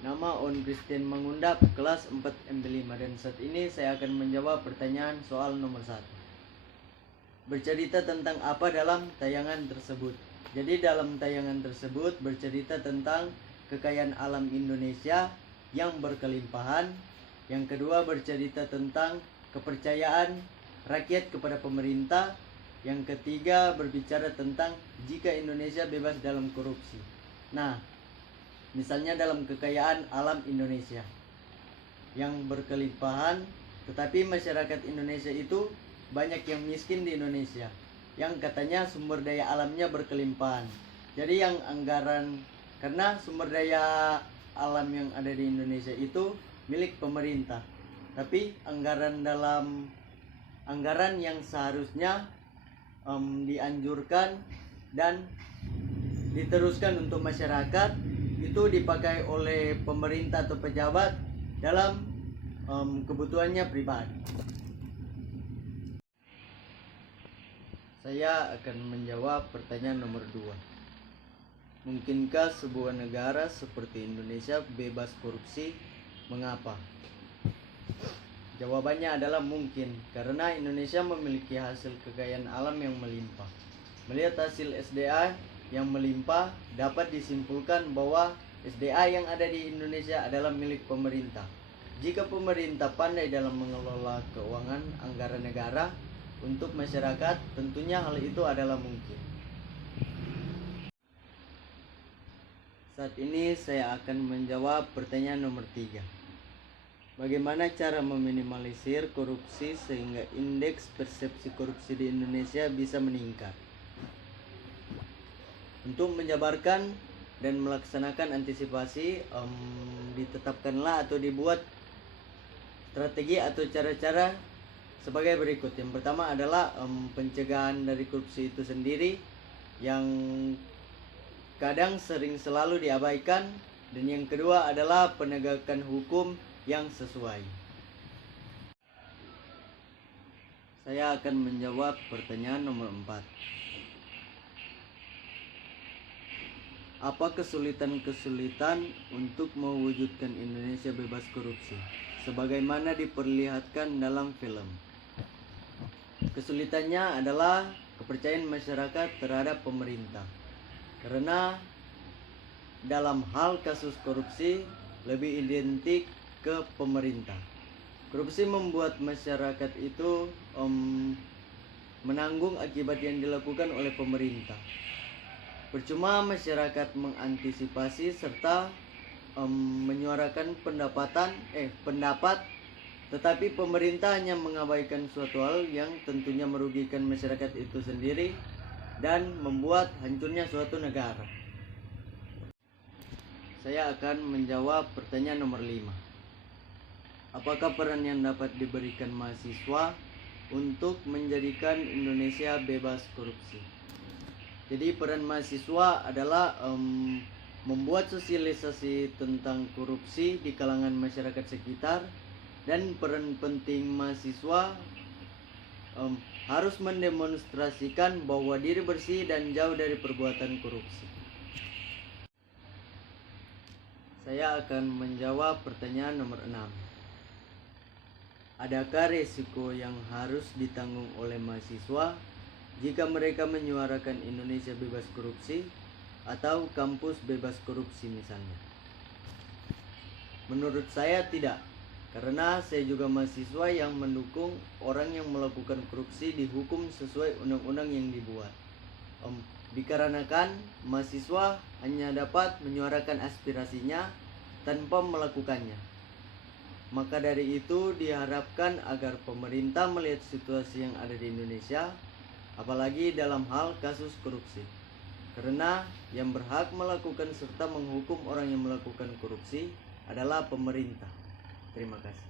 Nama On Christian Mangundap, kelas 4 MP5, dan saat ini saya akan menjawab pertanyaan soal nomor 1. Bercerita tentang apa dalam tayangan tersebut? Jadi dalam tayangan tersebut bercerita tentang kekayaan alam Indonesia yang berkelimpahan. Yang kedua bercerita tentang kepercayaan rakyat kepada pemerintah. Yang ketiga berbicara tentang jika Indonesia bebas dalam korupsi. Nah, misalnya dalam kekayaan alam Indonesia yang berkelimpahan, tetapi masyarakat Indonesia itu banyak yang miskin di Indonesia, yang katanya sumber daya alamnya berkelimpahan. Jadi yang anggaran, karena sumber daya alam yang ada di Indonesia itu milik pemerintah, tapi anggaran yang seharusnya dianjurkan dan diteruskan untuk masyarakat itu dipakai oleh pemerintah atau pejabat dalam kebutuhannya pribadi. Saya akan menjawab pertanyaan nomor 2. Mungkinkah sebuah negara seperti Indonesia bebas korupsi? Mengapa? Jawabannya adalah mungkin, karena Indonesia memiliki hasil kekayaan alam yang melimpah. Melihat hasil SDA yang melimpah, dapat disimpulkan bahwa SDA yang ada di Indonesia adalah milik pemerintah. Jika pemerintah pandai dalam mengelola keuangan anggaran negara untuk masyarakat, tentunya hal itu adalah mungkin. Saat ini saya akan menjawab pertanyaan nomor 3. Bagaimana cara meminimalisir korupsi sehingga indeks persepsi korupsi di Indonesia bisa meningkat? Untuk menjabarkan dan melaksanakan antisipasi, ditetapkanlah atau dibuat strategi atau cara-cara sebagai berikut. Yang pertama adalah pencegahan dari korupsi itu sendiri, yang kadang selalu diabaikan. Dan yang kedua adalah penegakan hukum yang sesuai. Saya akan menjawab pertanyaan nomor 4. Apa kesulitan-kesulitan untuk mewujudkan Indonesia bebas korupsi, sebagaimana diperlihatkan dalam film? Kesulitannya adalah kepercayaan masyarakat terhadap pemerintah, karena dalam hal kasus korupsi lebih identik ke pemerintah. Korupsi membuat masyarakat itu menanggung akibat yang dilakukan oleh pemerintah. Percuma masyarakat mengantisipasi serta menyuarakan pendapat, tetapi pemerintah hanya mengabaikan suatu hal yang tentunya merugikan masyarakat itu sendiri dan membuat hancurnya suatu negara. Saya akan menjawab pertanyaan nomor 5. Apakah peran yang dapat diberikan mahasiswa untuk menjadikan Indonesia bebas korupsi? Jadi peran mahasiswa adalah membuat sosialisasi tentang korupsi di kalangan masyarakat sekitar, dan peran penting mahasiswa harus mendemonstrasikan bahwa diri bersih dan jauh dari perbuatan korupsi. Saya akan menjawab pertanyaan nomor 6. Adakah risiko yang harus ditanggung oleh mahasiswa jika mereka menyuarakan Indonesia bebas korupsi atau kampus bebas korupsi misalnya? Menurut saya tidak, karena saya juga mahasiswa yang mendukung orang yang melakukan korupsi dihukum sesuai undang-undang yang dibuat. Dikarenakan mahasiswa hanya dapat menyuarakan aspirasinya tanpa melakukannya. Maka dari itu diharapkan agar pemerintah melihat situasi yang ada di Indonesia, apalagi dalam hal kasus korupsi, karena yang berhak melakukan serta menghukum orang yang melakukan korupsi adalah pemerintah. Terima kasih.